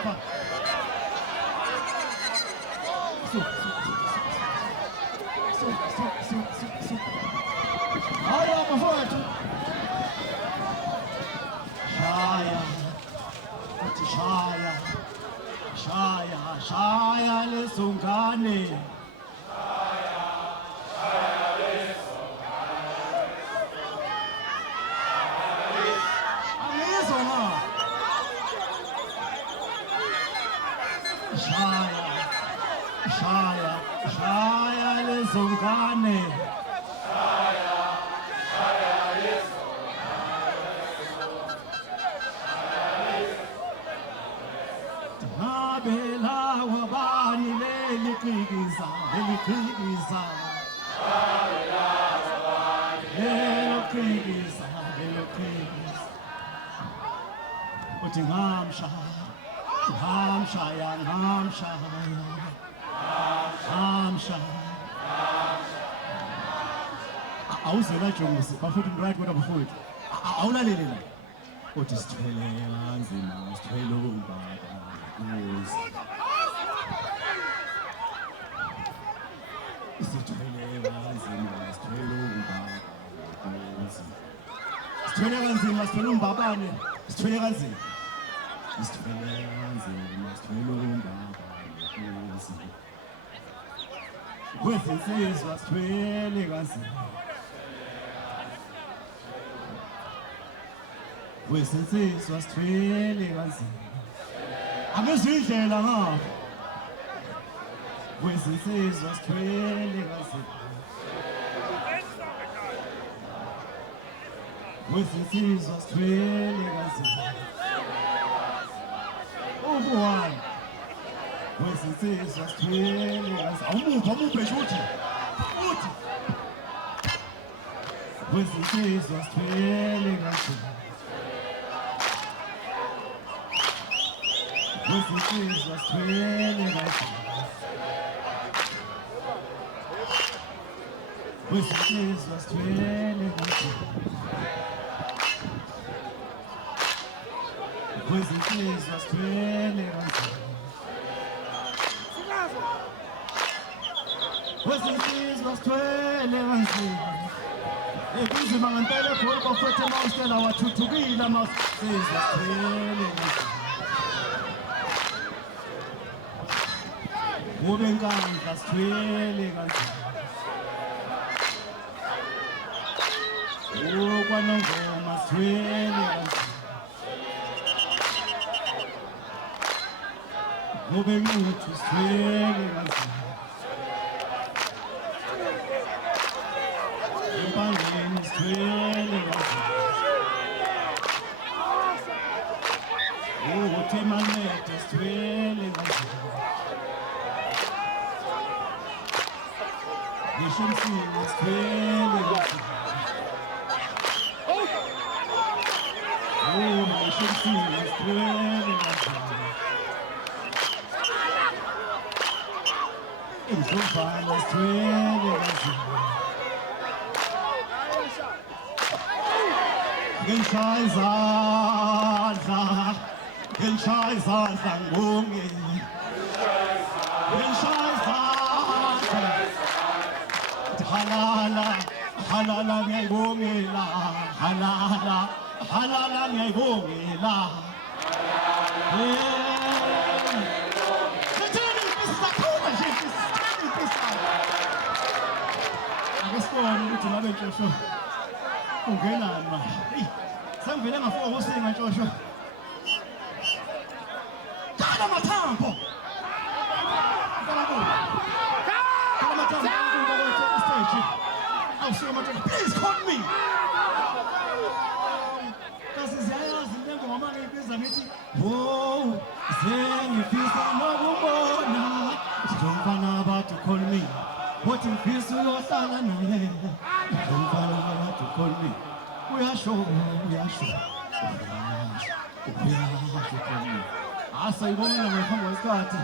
lapha. Hayi bafowethu. Shaya, uthi shaya, shaya, shaya lesongane. Angizwa na. Shaya, shaya, shaya lesongane. Ngabela wabani leliqikiza, leliqikiza. Ngabela wabani leliqikiza, leliqikiza. Uthi ngamshaya, ngamshaya, ngamshaya, ngamshaya. Awuzela Jongosi, bafowethu right kodwa bafowethu. Awulalele la. Uthi sithwele kanzima, sithwele ubaba. Sithwele kanzima, sithwele ubaba. Sithwele kanzima, sithwele umbabane, sithwele kanzima. Sithwele kanzima, sithwele umbaba. Kwezinsizwa sithwele kanzima. Kwezinsizwa sithwele kanzima. Angizindlela ngapha. Kwezinsizwa sithwele kanzima. Kwezinsizwa sithwele kanzima. Ubuwani. Kwezinsizwa sithwele kanzima. Awumuphe shuthi. Uthi. Kwezinsizwa sithwele kanzima. Kwezinsizwa sithwele kanzima. Kwezinsizwa sithwele kanzima. Kwezinsizwa sithwele kanzima. Kwezinsizwa sithwele kanzima. Kunzima ngempela eGoli bafowethu emawusela wathuthukile amasizwa sithwele kanzima. Kube nkandla sithwele kanzima. Kwanongoma sithwele kanzima. Kube ncuthu sithwele kanzima. Empangeni sithwele kanzima. Uthemanete sithwele kanzima. Ngisho umsini sithwele kanzima. Ngisho umsini sithwele kanzima. Indlovana sithwele kanzima. Ngishaya izandla, ngishaya izandla ngibonge. Ngishaya izandla. Halala, halala ngiyayibongela. Halala, halala ngiyayibongela. Sithini impisi zakhona nje, sithini impisi. Akesibone ukuthi ngabe Nhlosho ungenani manje. Sengivele ngafika ngosinga Nhlosho. Khala Mathambo. Please call me. Kasi ziyayazi into ngoma ngiyibiza ngithi oh sengifisa nokubona umfana bathi call me. What ngifisa uyohlala naye umfana bathi call me. Uyasho call me. Asayibona ngaphambi kwesikhathi.